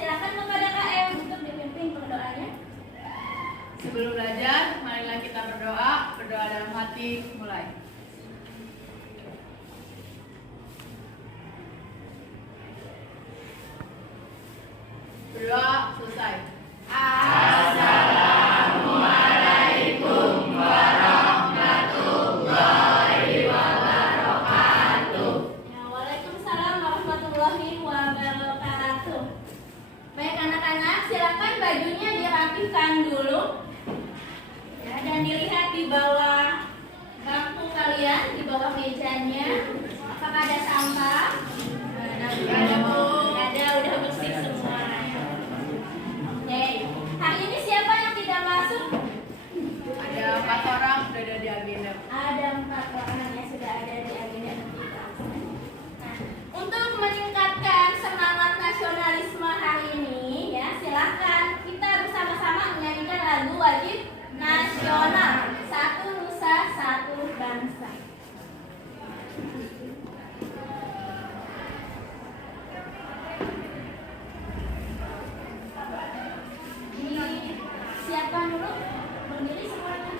silakan kepada KM untuk dipimpin berdoanya. Sebelum belajar, marilah kita berdoa dalam hati, mulai. Berdoa selesai. Assalamualaikum warahmatullahi wabarakatuh. Ya, waalaikumsalam warahmatullahi wabarakatuh. Baik anak-anak, silakan bajunya dirapihkan dulu. Ya, dan dilihat di bawah bangku kalian, di bawah mejanya. Apakah ada sampah? Ada, Bu. Ada, udah bersih semua. Oke, hari ini siapa yang tidak masuk? Ada 4 orang sudah ada di agenda. Ada 4 orang yang sudah ada di agenda kita. Nah, untuk meningkatkan semangat nasionalisme hari ini, ya silakan kita bersama-sama menyanyikan lagu wajib nasional. Satu Nusa, Satu Bangsa. Siapkan dulu, berdiri semuanya.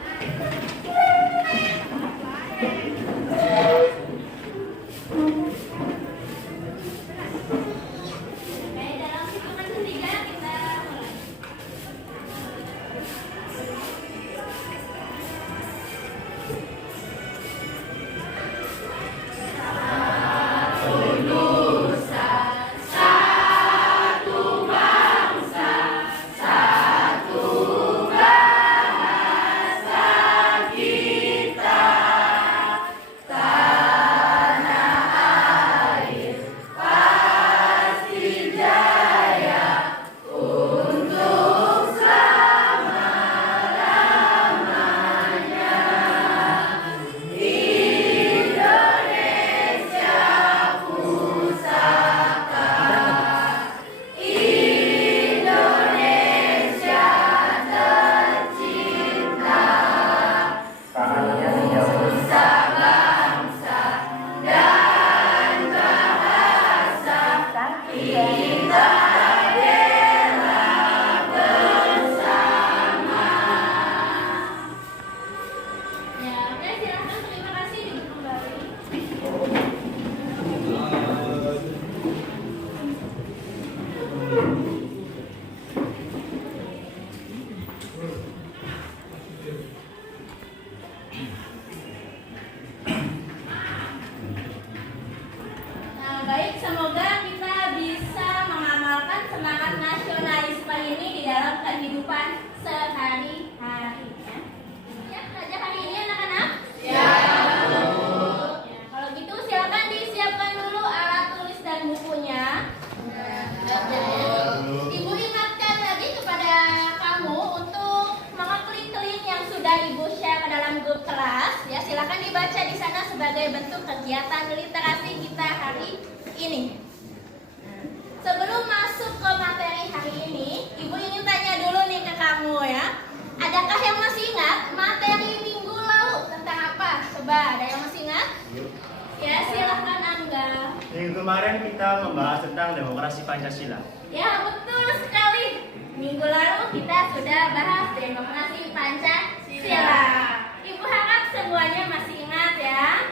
Oke, dalam hitungan ketiga kita mulai. Ya, oke, silakan. Terima kasih, duduk kembali. Nah, baik, semoga kita bisa mengamalkan semangat nasionalisme ini di dalam kehidupan sehari-hari. Ya. Siap belajar hari ini anak-anak? Ya, kalau gitu silakan disiapkan dulu alat tulis dan bukunya. Ibu ingatkan lagi kepada kamu untuk mengeklik link yang sudah Ibu share ke dalam grup kelas. Ya, silakan dibaca di sana sebagai bentuk kegiatan literasi kita hari ini. Sebelum masuk ke materi hari ini, Ibu ingin tanya dulu nih ke kamu ya. Adakah yang masih ingat materi minggu lalu tentang apa? Coba, ada yang masih ingat? Ya, silahkan Angga. Minggu kemarin kita membahas tentang demokrasi Pancasila. Ya, betul sekali. Minggu lalu kita sudah bahas demokrasi Pancasila. Ibu harap semuanya masih ingat ya.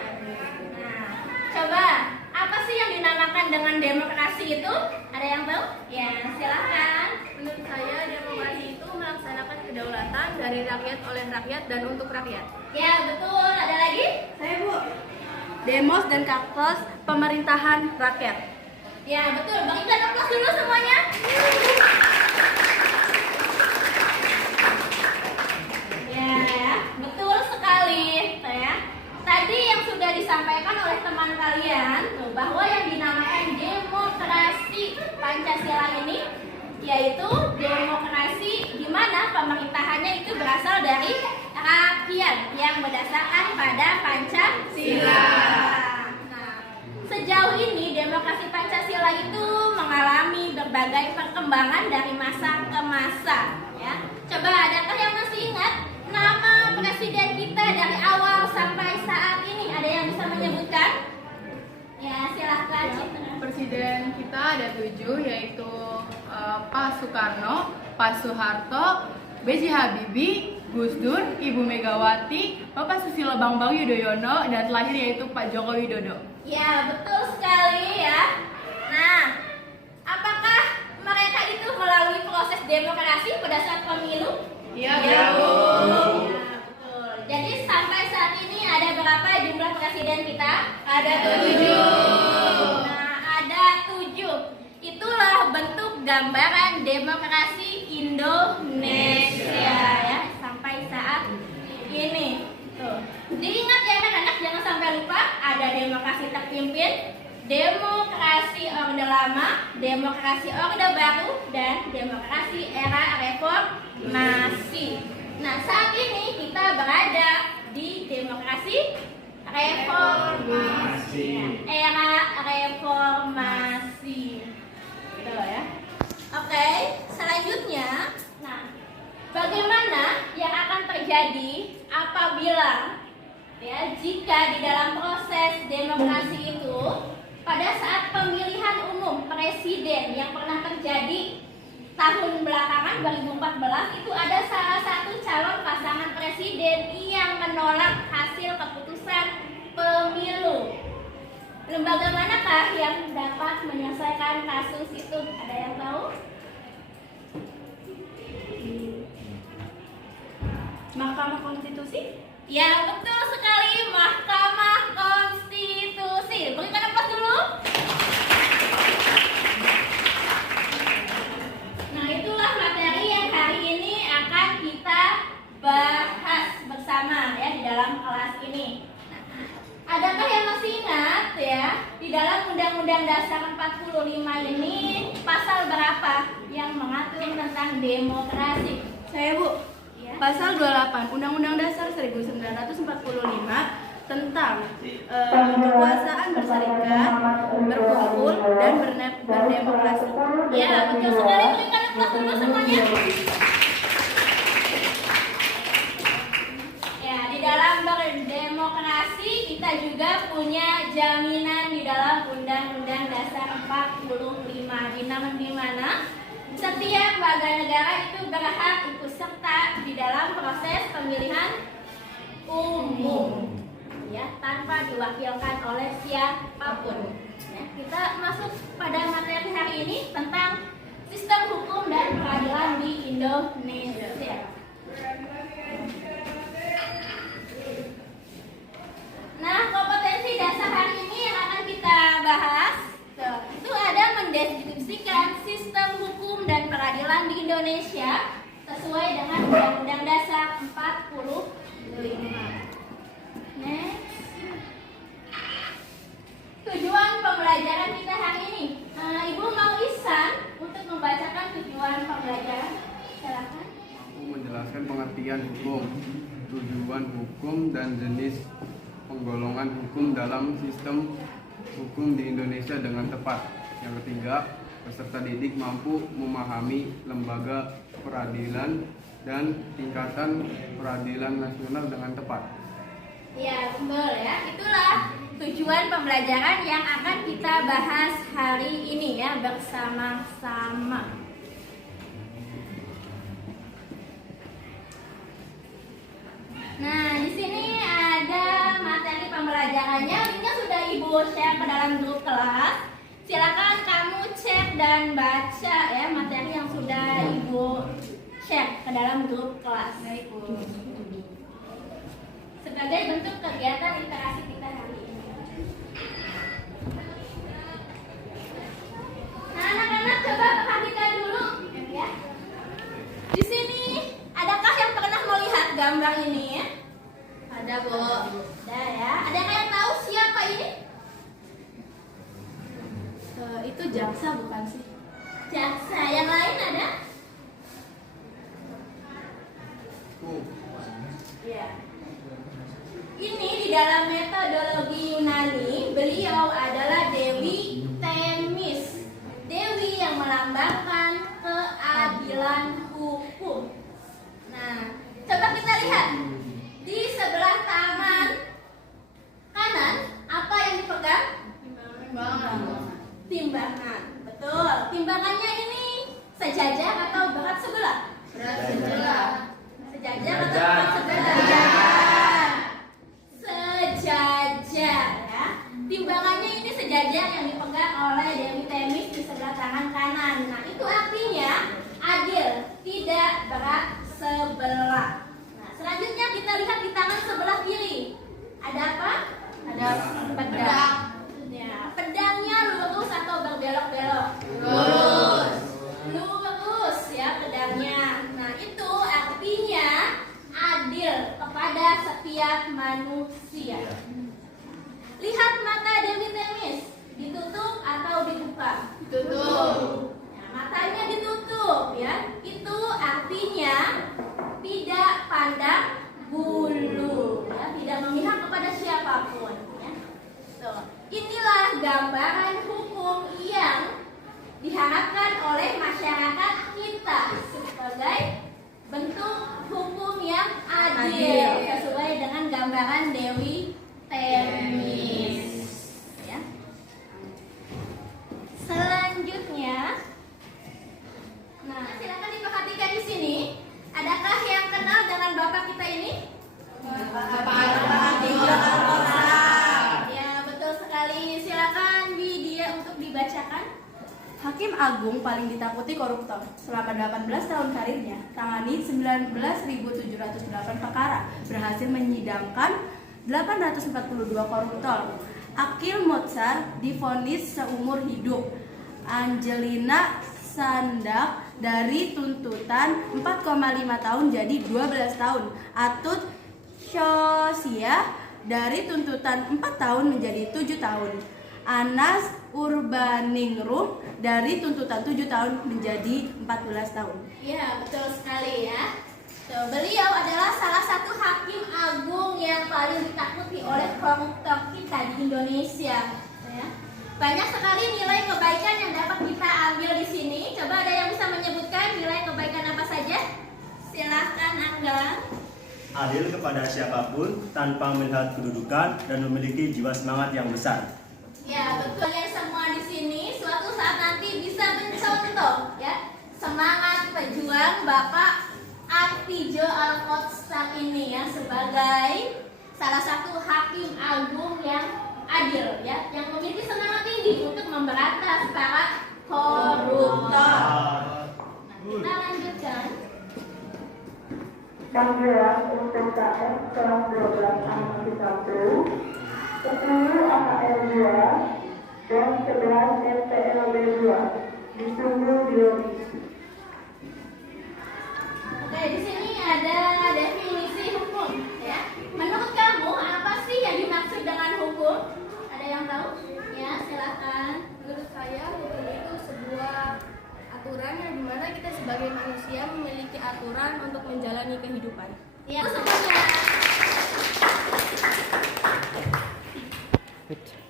Nah, coba, apa sih yang dinamakan dengan demokrasi itu? Ada yang tahu? Ya, silahkan. Menurut saya, demokrasi itu melaksanakan kedaulatan dari rakyat oleh rakyat dan untuk rakyat. Ya, betul. Ada lagi? Saya, Bu. Demos dan kapos pemerintahan rakyat. Ya, betul. Berikan aplaus dulu semuanya. Ya, betul sekali. Ya. Tadi yang sudah disampaikan oleh teman kalian bahwa yang dinamakan demokrasi Pancasila ini yaitu demokrasi di mana pemerintahannya itu berasal dari rakyat yang berdasarkan pada Pancasila. Nah, sejauh ini demokrasi Pancasila itu mengalami berbagai perkembangan dari masa ke masa. Ya, coba adakah yang masih ingat nama presiden kita dari awal sampai saat ini? Ada yang bisa menyebutkan? Ya, silahkan. presiden kita ada 7, yaitu Pak Soekarno, Pak Soeharto, B.J. Habibie, Gus Dur, Ibu Megawati, Bapak Susilo Bambang Yudhoyono, dan terakhir yaitu Pak Joko Widodo. Ya, betul sekali ya. Nah, apakah mereka itu melalui proses demokrasi pada saat pemilu? Iya, Ya, betul. betul. Jadi sampai saat ini ada berapa jumlah presiden kita? Ada 7. Nah, ada 7. Itulah bentuk gambaran demokrasi Indonesia ya sampai saat ini. Tuh. Diingat ya anak-anak, jangan sampai lupa ada demokrasi terpimpin, demokrasi Orde Lama, demokrasi Orde Baru, dan demokrasi era reformasi. Nah, saat ini kita berada di demokrasi reformasi, era reformasi. Gitu ya. Oke, selanjutnya, nah, bagaimana yang akan terjadi apabila ya jika di dalam proses demokrasi itu pada saat pemilihan umum presiden yang pernah terjadi tahun belakangan 2014 itu ada salah satu calon pasangan presiden yang menolak hasil keputusan pemilu. Lembaga manakah yang dapat menyelesaikan kasus itu? Ada yang tahu? Mahkamah Konstitusi? Ya, betul sekali, Mahkamah Konstitusi. Berikan aplaus dulu. Nah, itulah materi yang hari ini akan kita bahas bersama ya di dalam kelas ini. Nah, adakah yang masih ingat ya di dalam Undang-Undang Dasar 45 ini pasal berapa yang mengatur tentang demokrasi? Saya, Bu. Ya. Pasal 28 Undang-Undang Dasar 1945 tentang kekuasaan berserikat, berkumpul, dan berdemokrasi. Ya, betul sekali. Berikan aplaus dulu semuanya. Ya, di dalam berdemokrasi kita juga punya jaminan di dalam Undang-Undang Dasar 45 di mana setiap warga negara itu berhak ikut serta di dalam proses pemilihan umum, ya, tanpa diwakilkan oleh siapapun. Ya, kita masuk pada materi hari ini tentang sistem hukum dan peradilan di Indonesia. Nah, kompetensi dasar hari ini yang akan kita bahas itu ada mendeskripsikan sistem hukum dan peradilan di Indonesia sesuai dengan Undang-Undang Dasar 45. Next. Tujuan pembelajaran kita hari ini. Ibu mau Ihsan untuk membacakan tujuan pembelajaran. Silakan. Aku menjelaskan pengertian hukum, tujuan hukum dan jenis penggolongan hukum dalam sistem hukum di Indonesia dengan tepat. Yang ketiga, peserta didik mampu memahami lembaga peradilan dan tingkatan peradilan nasional dengan tepat. Ya, betul ya. Itulah tujuan pembelajaran yang akan kita bahas hari ini ya bersama-sama. Nah, di sini ada materi pembelajarannya. Linknya sudah Ibu share ke dalam grup kelas. Silakan kamu cek dan baca ya materi yang sudah Ibu share ke dalam grup kelas. Sebagai bentuk kegiatan literasi kita hari ini. Nah, anak-anak coba perhatikan dulu ya. Di sini adakah yang pernah melihat gambar ini ya? Ada, Bu. Ada ya. Ada yang tahu siapa ini? Itu jaksa bukan sih? Jaksa. Yang lain ada? Ya. Ini di dalam metodologi Yunani, beliau adalah Dewi Themis. Dewi yang melambangkan keadilan hukum. Nah, coba kita lihat. Di sebelah tangan kanan, apa yang dipegang? timbangan. Betul. Timbangannya ini sejajar atau berat sebelah? Berat sebelah. Sejajar atau berat sebelah? Sejajar ya. Timbangannya ini sejajar yang dipegang oleh Dewi Temis di sebelah tangan kanan. Nah, itu artinya adil, tidak berat sebelah. Nah, selanjutnya kita lihat di tangan sebelah kiri. Ada apa? Ada pedang. Ya, pedangnya lurus atau berbelok-belok? Lurus. Lurus ya pedangnya. Nah, itu artinya adil kepada setiap manusia. Lihat mata Dewi Temis, ditutup atau dibuka? Ditutup. Nah, matanya ditutup ya. Itu artinya tidak pandang bulu, ya, tidak memihak kepada siapapun. Ya. Tuh. Inilah gambaran hukum yang diharapkan oleh masyarakat kita sebagai bentuk hukum yang adil sesuai dengan gambaran Dewi Temis. Ya. Selanjutnya, nah silakan diperhatikan di sini. Adakah yang kenal dengan bapak kita ini? Bapak ya, betul sekali. Silakan Widya untuk dibacakan. Hakim Agung paling ditakuti koruptor. Selama 18 tahun karirnya, tangani 19.708 perkara, berhasil menyidangkan 842 koruptor. Akil Motsar divonis seumur hidup. Angelina Sandak dari tuntutan 4,5 tahun jadi 12 tahun. Atut Syosia dari tuntutan 4 tahun menjadi 7 tahun. Anas Urbaningrum dari tuntutan 7 tahun menjadi 14 tahun. Ya, betul sekali ya. Tuh, beliau adalah salah satu hakim agung yang paling ditakuti oleh koruptor kita di Indonesia. Ya. Banyak sekali nilai kebaikan yang dapat kita ambil di sini. Coba ada yang bisa menyebutkan nilai kebaikan apa saja? Silahkan Angga. Adil kepada siapapun tanpa melihat kedudukan dan memiliki jiwa semangat yang besar. Ya, betul. Kalian semua di sini suatu saat nanti bisa mencontoh ya semangat pejuang Bapak Artijo Alkotsar ini ya sebagai salah satu hakim agung yang adil ya, yang memiliki semangat tinggi untuk memberantas para koruptor. Nah, kita lanjutkan. Panggilan UTKS kelas 12 Angkatan 1, 10 AHL 2, dan 11 STLB 2 ditunggu di lobi. Oke, di sini ada definisi hukum ya. Menurut kamu apa sih yang dimaksud dengan hukum? Ada yang tahu? Ya, silakan. Menurut saya, hukum itu sebuah aturan yang dimana kita sebagai manusia memiliki aturan untuk menjalani kehidupan. Ya, semuanya.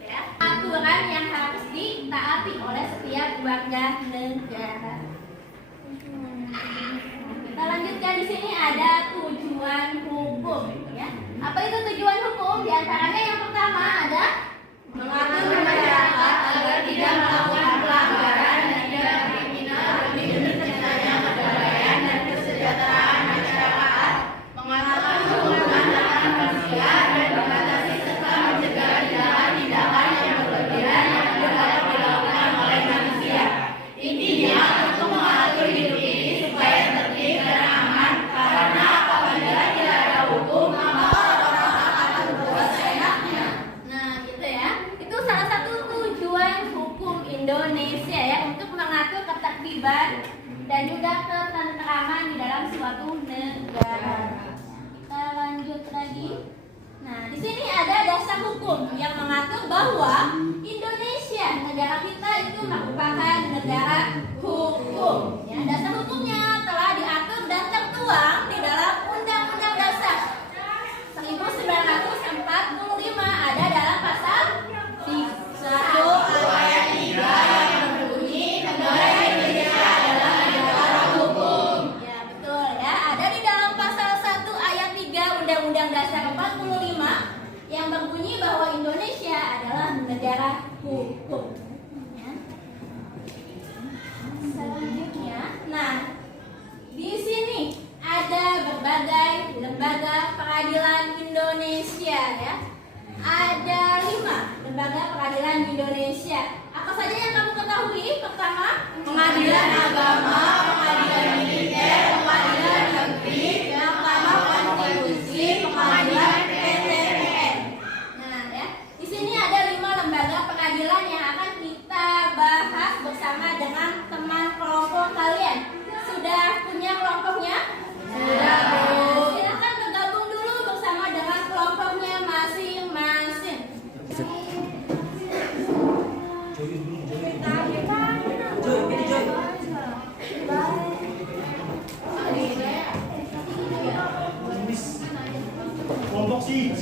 Ya, aturan yang harus ditaati oleh setiap warga negara. Kita lanjutkan di sini ada tujuan hukum ya. Apa itu tujuan hukum? Di antaranya yang pertama ada mengatur masyarakat agar tidak melakukan pelanggaran dan tidak kriminal demi terciptanya perdamaian dan kesejahteraan masyarakat, mengatur hubungan antar manusia dan membatasi serta mencegah tindakan-tindakan yang berlebihan yang dapat dilakukan oleh manusia. Intinya untuk mengatur hidup ini supaya tertib dan aman, karena apabila tidak ada hukum maka orang akan berbuat seenaknya. Nah, gitu ya. Itu salah satu tujuan hukum Indonesia ya, untuk mengatur ketertiban dan juga ketentraman di dalam suatu negara. Kita lanjut lagi. Nah, di sini ada dasar hukum yang mengatur bahwa Indonesia, negara kita itu merupakan negara hukum. Ya, dasar hukumnya telah diatur dan tertuang di dalam Undang-Undang Dasar 1945, ada dalam pasal 1 ayat 3 yang berbunyi negara Indonesia adalah negara hukum. Ya, betul ya. Ada di dalam pasal 1 ayat 3 Undang-Undang Dasar 45 yang berbunyi bahwa Indonesia adalah negara hukum. Ya. saja yang kamu ketahui? Pertama, Pengadilan Agama, Pengadilan Militer, Pengadilan Negeri, Mahkamah Konstitusi, Pengadilan PTPN. nah ya, di sini ada 5 lembaga pengadilan yang akan kita bahas bersama dengan teman kelompok kalian. Sudah punya kelompoknya? Sudah, Bu. Silakan bergabung dulu bersama dengan kelompoknya masing-masing. Kelompok sih.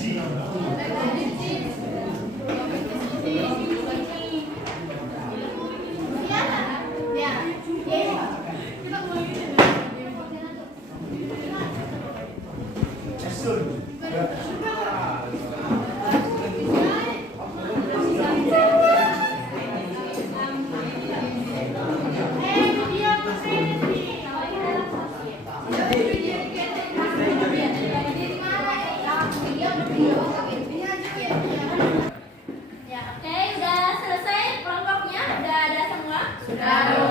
Ya, oke, udah selesai kelompoknya? Udah ada semua? Sudah, Bu.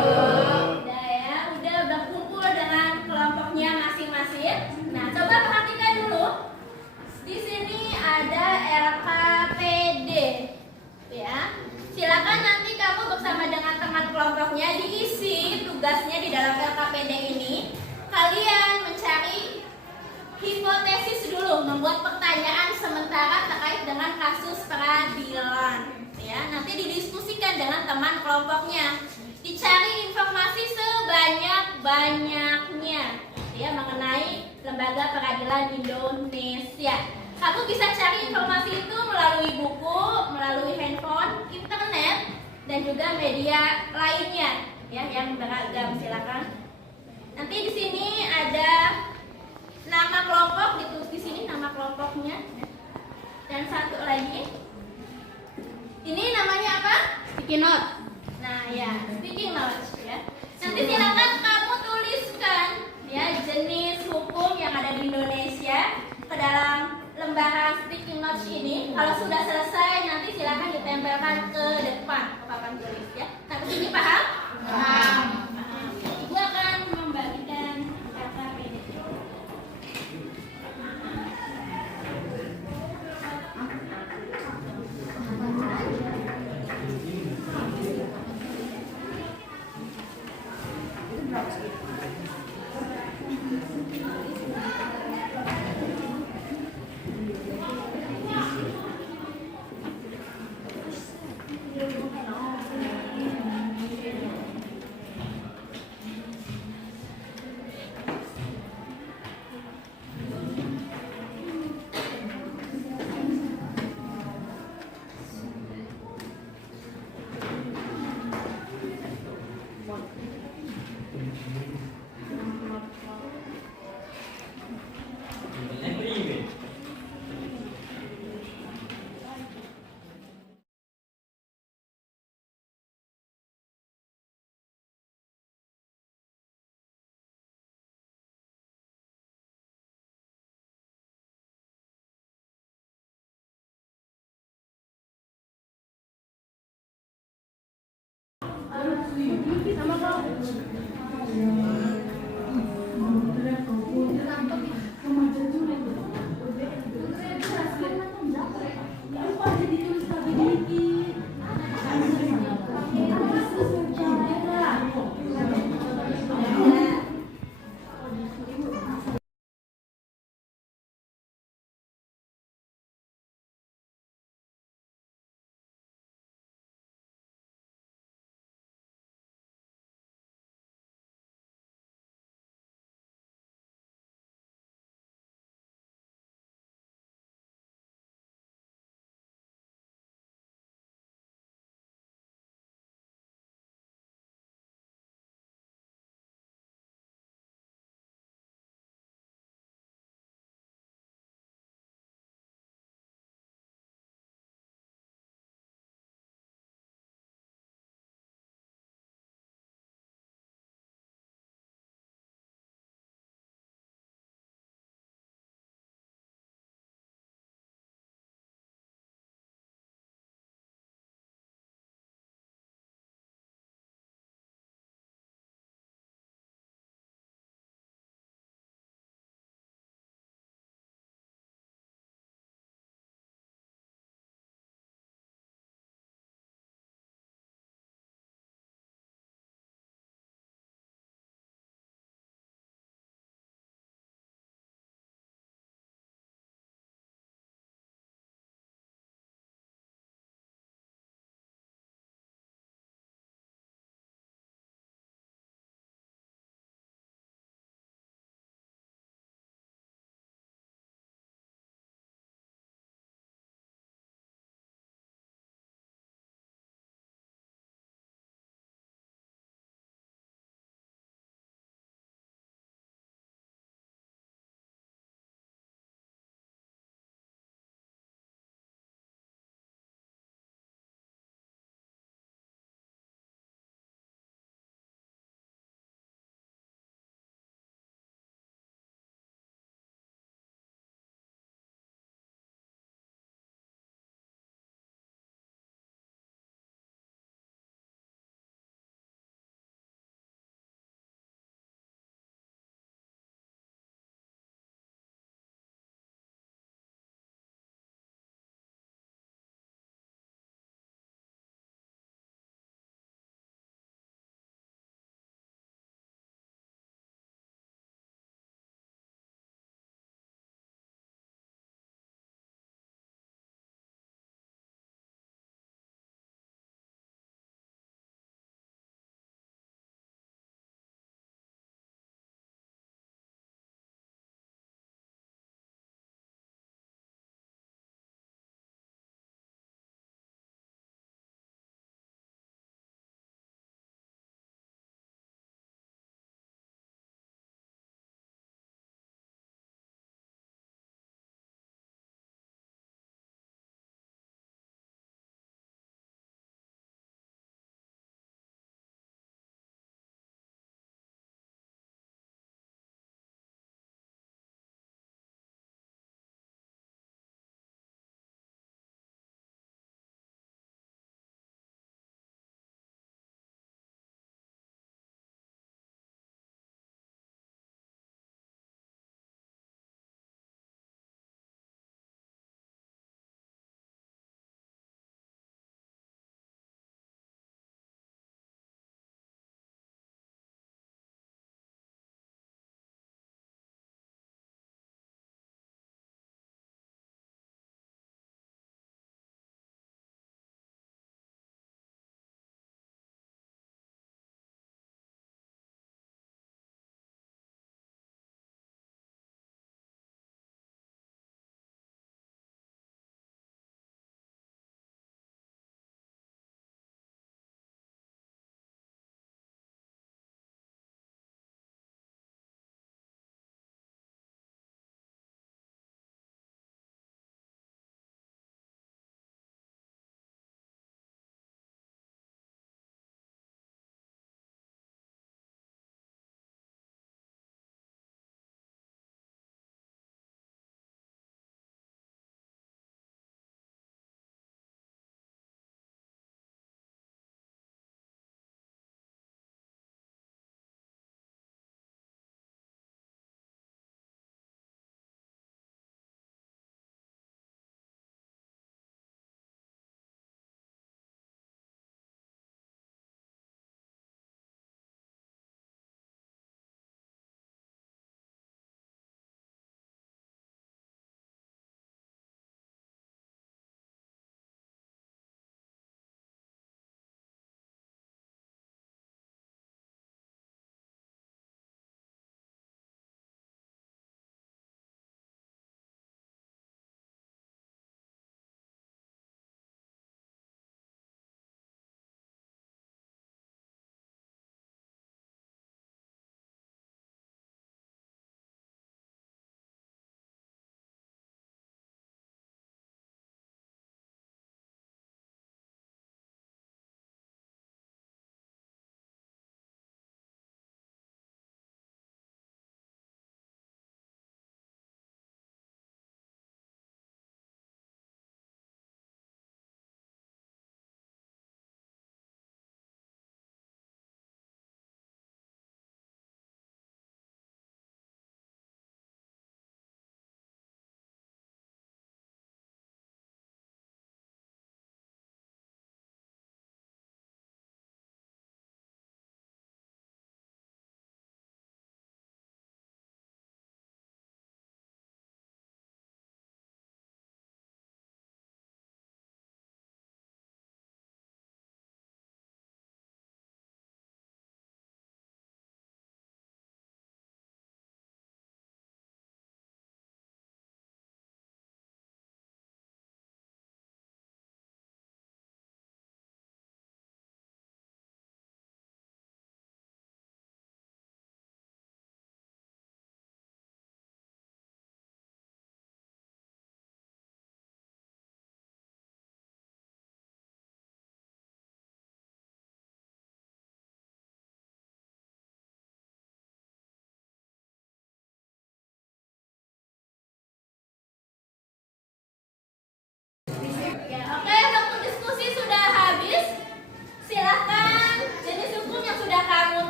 Udah ya, udah berkumpul dengan kelompoknya masing-masing. Nah, coba perhatikan dulu. Di sini ada LKPD. Ya. Silakan nanti kamu bersama dengan teman kelompoknya diisi tugasnya di dalam LKPD ini. Kalian mencari hipotesis dulu, membuat pertanyaan sementara terkait dengan kasus peradilan. Ya, nanti didiskusikan dengan teman kelompoknya. Dicari informasi sebanyak-banyaknya ya mengenai Lembaga Peradilan Indonesia. Kamu bisa cari informasi itu melalui buku, melalui handphone, internet, dan juga media lainnya ya yang beragam. Silakan. Nanti di sini ada nama kelompok, ditulis di sini nama kelompoknya. Dan satu lagi. Ini namanya apa? Sticky note. Nah, ya, speaking notes ya. Nanti silakan kamu tuliskan ya jenis hukum yang ada di Indonesia ke dalam lembaran speaking notes ini. Kalau sudah selesai nanti silakan ditempelkan ke depan ke papan tulis ya. Nah, kesini paham? Paham. Ibu akan membagikan LKPD.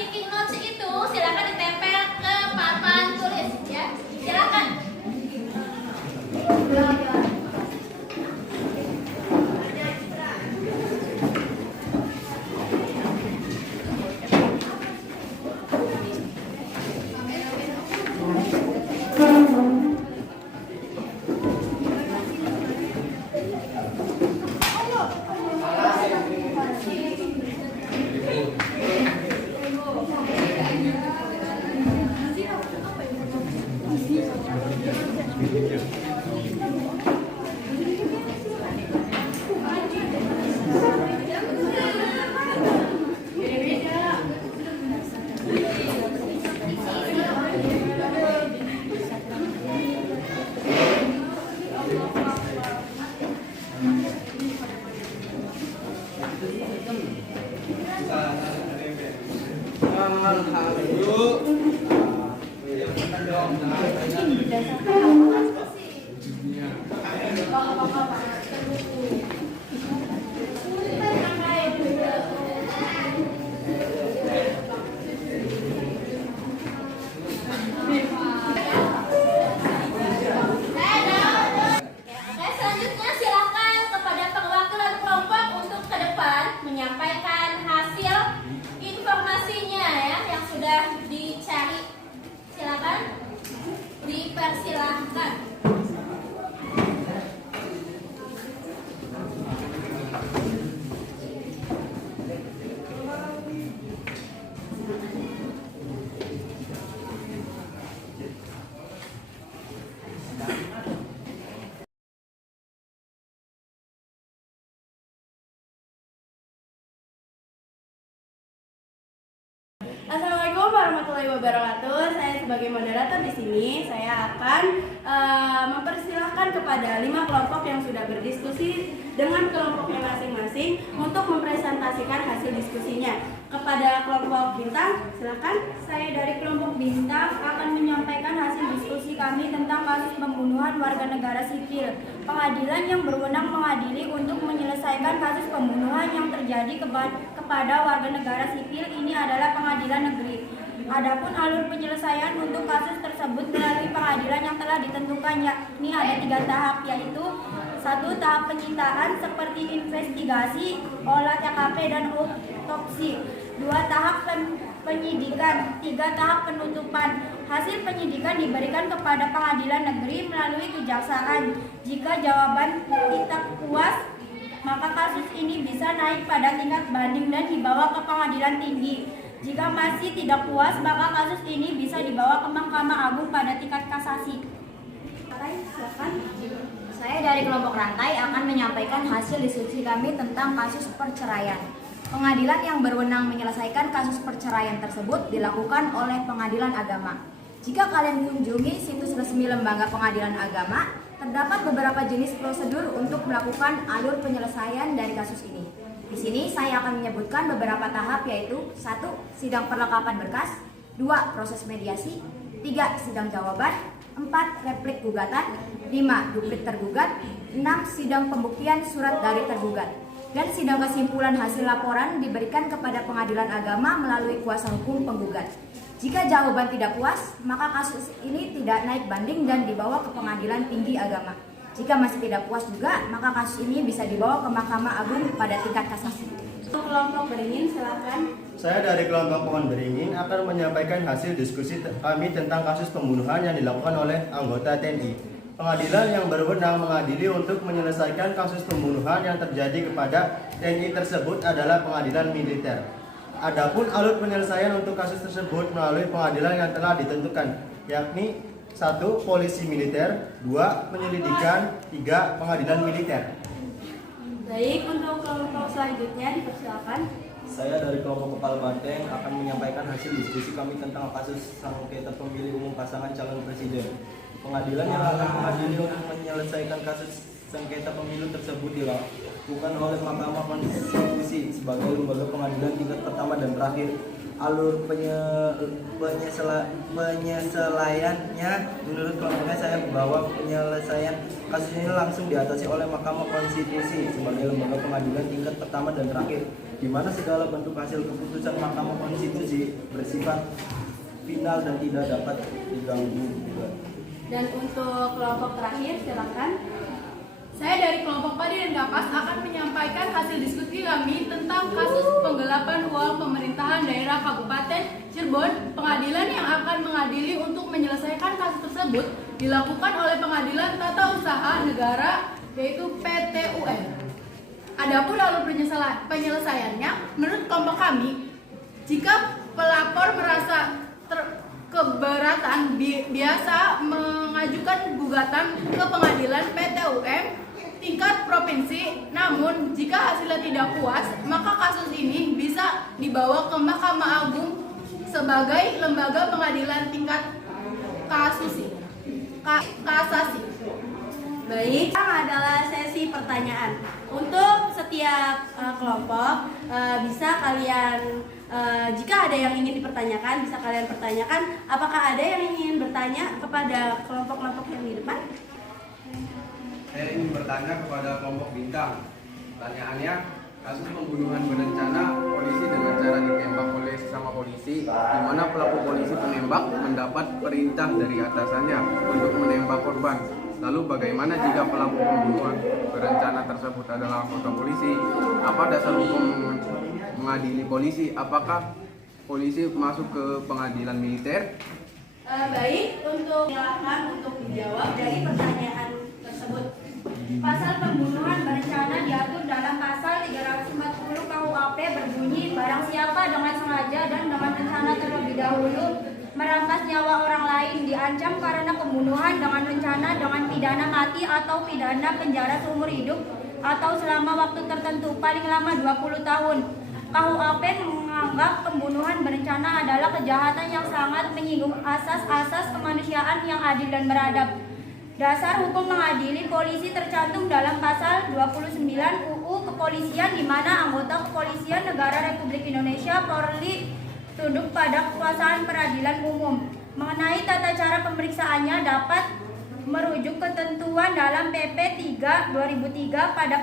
sticky notes itu silakan ditempel ke papan tulis ya. Silakan. Oke, selanjutnya silakan kepada perwakilan kelompok untuk ke depan menyampaikan hasil informasinya ya yang sudah dicari. Silakan dipersilahkan. Assalamualaikum warahmatullahi wabarakatuh. Saya sebagai moderator di sini, saya akan mempersilahkan kepada 5 kelompok yang sudah berdiskusi dengan kelompoknya masing-masing untuk mempresentasikan hasil diskusinya. Kepada kelompok bintang, silakan. Saya dari kelompok bintang akan menyampaikan hasil diskusi kami tentang kasus pembunuhan warga negara sipil. Pengadilan yang berwenang mengadili untuk menyelesaikan kasus pembunuhan yang terjadi kepada warga negara sipil ini adalah pengadilan negeri. Adapun alur penyelesaian untuk kasus tersebut melalui pengadilan yang telah ditentukan, yakni ada 3 tahap, yaitu 1. Tahap penyitaan seperti investigasi, olah TKP dan otopsi. 2. Tahap penyidikan. 3. Tahap penutupan. Hasil penyidikan diberikan kepada pengadilan negeri melalui kejaksaan. Jika jawaban tidak puas, maka kasus ini bisa naik pada tingkat banding dan dibawa ke pengadilan tinggi. Jika masih tidak puas, maka kasus ini bisa dibawa ke Mahkamah Agung pada tingkat kasasi. Silakan. Saya dari kelompok rantai akan menyampaikan hasil diskusi kami tentang kasus perceraian. Pengadilan yang berwenang menyelesaikan kasus perceraian tersebut dilakukan oleh Pengadilan Agama. Jika kalian kunjungi situs resmi Lembaga Pengadilan Agama, terdapat beberapa jenis prosedur untuk melakukan alur penyelesaian dari kasus ini. Di sini saya akan menyebutkan beberapa tahap, yaitu 1. Sidang perlengkapan berkas, 2. Proses mediasi, 3. Sidang jawaban, 4. Replik gugatan, 5. Duplik tergugat, 6. Sidang pembuktian surat dari tergugat. Dan sidang kesimpulan hasil laporan diberikan kepada Pengadilan Agama melalui kuasa hukum penggugat. Jika jawaban tidak puas, maka kasus ini tidak naik banding dan dibawa ke Pengadilan Tinggi Agama. Jika masih tidak puas juga, maka kasus ini bisa dibawa ke Mahkamah Agung pada tingkat kasasi. Untuk kelompok beringin, silakan. Saya dari kelompok Pohon Beringin akan menyampaikan hasil diskusi kami tentang kasus pembunuhan yang dilakukan oleh anggota TNI. Pengadilan yang berwenang mengadili untuk menyelesaikan kasus pembunuhan yang terjadi kepada TNI tersebut adalah pengadilan militer. Adapun alur penyelesaian untuk kasus tersebut melalui pengadilan yang telah ditentukan, yakni 1. Polisi militer, 2. Penyelidikan, 3. Pengadilan militer. Baik, untuk kelompok selanjutnya dipersilakan. Saya dari kelompok Kepala Banteng akan menyampaikan hasil diskusi kami tentang kasus sengketa pemilih umum pasangan calon presiden. Pengadilan yang akan mengadili untuk menyelesaikan kasus sengketa pemilu tersebut dilakukan oleh Mahkamah Konstitusi sebagai lembaga pengadilan tingkat pertama dan terakhir. alur penyelesaiannya. Menurut kelompoknya saya bahwa penyelesaian kasus ini langsung diatasi oleh Mahkamah Konstitusi sebagai lembaga pengadilan tingkat pertama dan terakhir, di mana segala bentuk hasil keputusan Mahkamah Konstitusi bersifat final dan tidak dapat diganggu. Dan untuk kelompok terakhir, silakan. Saya dari kelompok Padi dan Kapas akan menyampaikan hasil diskusi kami tentang kasus penggelapan uang pemerintahan daerah Kabupaten Cirebon. Pengadilan yang akan mengadili untuk menyelesaikan kasus tersebut dilakukan oleh Pengadilan Tata Usaha Negara, yaitu PT UN. Adapun alur penyelesaiannya, menurut kelompok kami, jika pelapor merasa keberatan biasa mengajukan gugatan ke Pengadilan PT UN tingkat provinsi. Namun jika hasilnya tidak puas, maka kasus ini bisa dibawa ke Mahkamah Agung sebagai lembaga pengadilan tingkat kasasi. Baik, sekarang adalah sesi pertanyaan. Untuk setiap kelompok bisa kalian jika ada yang ingin dipertanyakan, bisa kalian pertanyakan. Apakah ada yang ingin bertanya kepada kelompok-kelompok yang di depan? Saya ingin bertanya kepada kelompok bintang. Pertanyaannya, kasus pembunuhan berencana polisi dengan cara ditembak oleh sesama polisi, di mana pelaku polisi penembak mendapat perintah dari atasannya untuk menembak korban. Lalu bagaimana jika pelaku pembunuhan berencana tersebut adalah anggota polisi? Apa dasar hukum mengadili polisi? Apakah polisi masuk ke pengadilan militer? Baik, silakan untuk dijawab dari pertanyaan tersebut. Pasal pembunuhan berencana diatur dalam pasal 340 KUHP berbunyi, barang siapa dengan sengaja dan dengan rencana terlebih dahulu merampas nyawa orang lain diancam karena pembunuhan dengan rencana dengan pidana mati atau pidana penjara seumur hidup atau selama waktu tertentu paling lama 20 tahun. KUHP menganggap pembunuhan berencana adalah kejahatan yang sangat menyinggung asas-asas kemanusiaan yang adil dan beradab. Dasar hukum mengadili polisi tercantum dalam pasal 29 UU Kepolisian, di mana anggota kepolisian negara Republik Indonesia Polri tunduk pada kekuasaan peradilan umum. Mengenai tata cara pemeriksaannya dapat merujuk ketentuan dalam PP 3 2003. Pada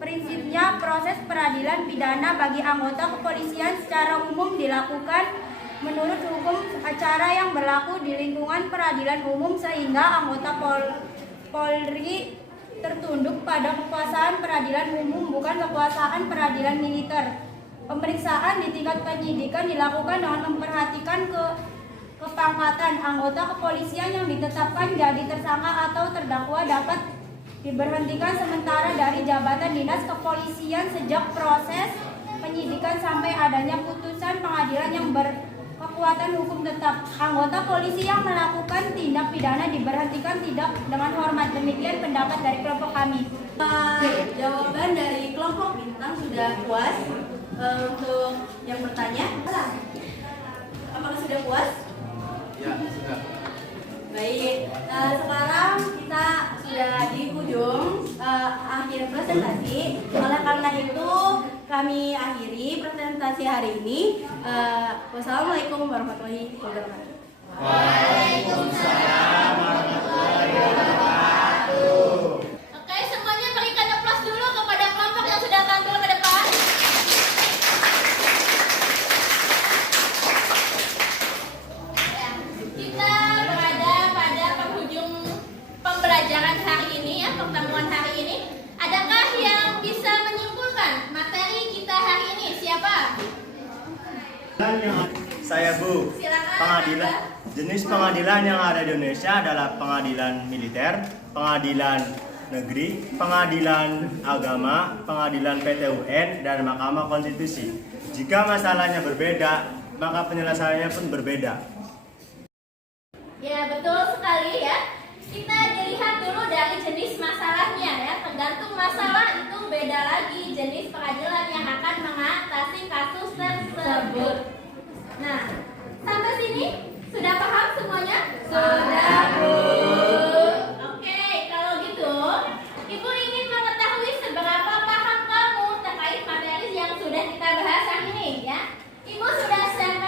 prinsipnya proses peradilan pidana bagi anggota kepolisian secara umum dilakukan menurut hukum acara yang berlaku di lingkungan peradilan umum, sehingga anggota Polri tertunduk pada kekuasaan peradilan umum, bukan kekuasaan peradilan militer. Pemeriksaan di tingkat penyidikan dilakukan dengan memperhatikan kepangkatan anggota kepolisian yang ditetapkan jadi tersangka atau terdakwa dapat diberhentikan sementara dari jabatan dinas kepolisian sejak proses penyidikan sampai adanya putusan pengadilan yang berkekuatan hukum tetap. Anggota polisi yang melakukan tindak pidana diberhentikan tidak dengan hormat. Demikian pendapat dari kelompok kami. Jawaban dari kelompok bintang sudah puas. Untuk yang bertanya, apakah sudah puas? Ya, sudah. Baik, sekarang kita sudah di ujung akhir presentasi. Oleh karena itu kami akhiri presentasi hari ini. Wassalamualaikum warahmatullahi wabarakatuh. Waalaikumsalam warahmatullahi wabarakatuh. Oke, semuanya berikan aplaus dulu kepada kelompok yang sudah tampil ke depan. Ya, kita berada pada penghujung pembelajaran hari ini ya, pertemuan hari ini. Adakah yang bisa menyimpulkan materi kita hari ini? Siapa? Saya Bu. Silakan. Pengadilan jenis pengadilan yang ada di Indonesia adalah pengadilan militer, pengadilan negeri, pengadilan agama, pengadilan PT UN, dan Mahkamah Konstitusi. Jika masalahnya berbeda, maka penyelesaiannya pun berbeda. Ya, betul sekali ya. Kita dilihat dulu dari jenis masalahnya ya. Tergantung masalah itu beda lagi jenis pengadilan yang akan mengatasi kasus tersebut. Nah, sampai sini sudah paham semuanya? Sudah, Bu. Oke, kalau gitu, Ibu ingin mengetahui seberapa paham kamu terkait materi yang sudah kita bahas hari ini ya. Ibu sudah siapkan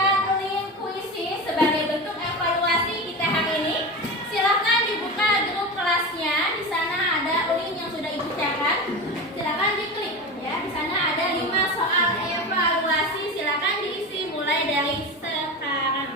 dari sekarang.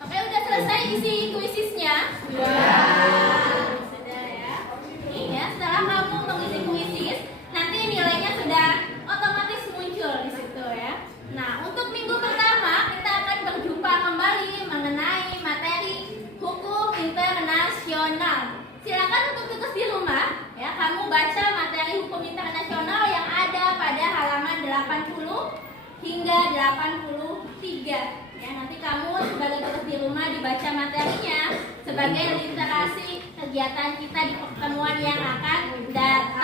Oke, udah selesai isi kuisisnya? Sudah ya. Nih ya, setelah kamu mengisi kuisis, nanti nilainya sudah otomatis muncul di situ ya. Nah, untuk minggu pertama kita akan berjumpa kembali mengenai materi hukum internasional. Silakan untuk tugas di rumah ya, kamu baca materi hukum internasional yang ada pada halaman 80 hingga 83. Ya, nanti kamu sebagai tugas di rumah dibaca materinya sebagai literasi kegiatan kita di pertemuan yang akan datang.